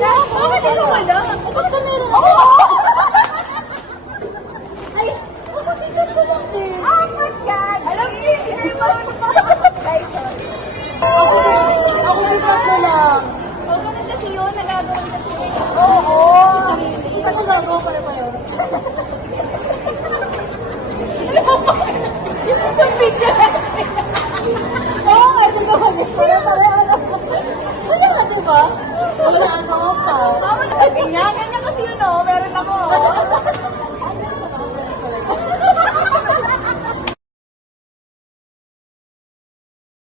wala. Bakit ikaw wala? Ba't ka meron? Ay, bakit ka lang eh? Oh my God! Alam niyo, hindi mo guys, sorry. Ako din ako lang. O, ganun kasi yun, nagagawin kasi. Oo. Ito nagagawa pa rin pa yun. Yung video natin. Oo, ito naman. Pare-pareho. Wala ka, diba? Wala ka pa. Ganyan kasi yun, meron ako.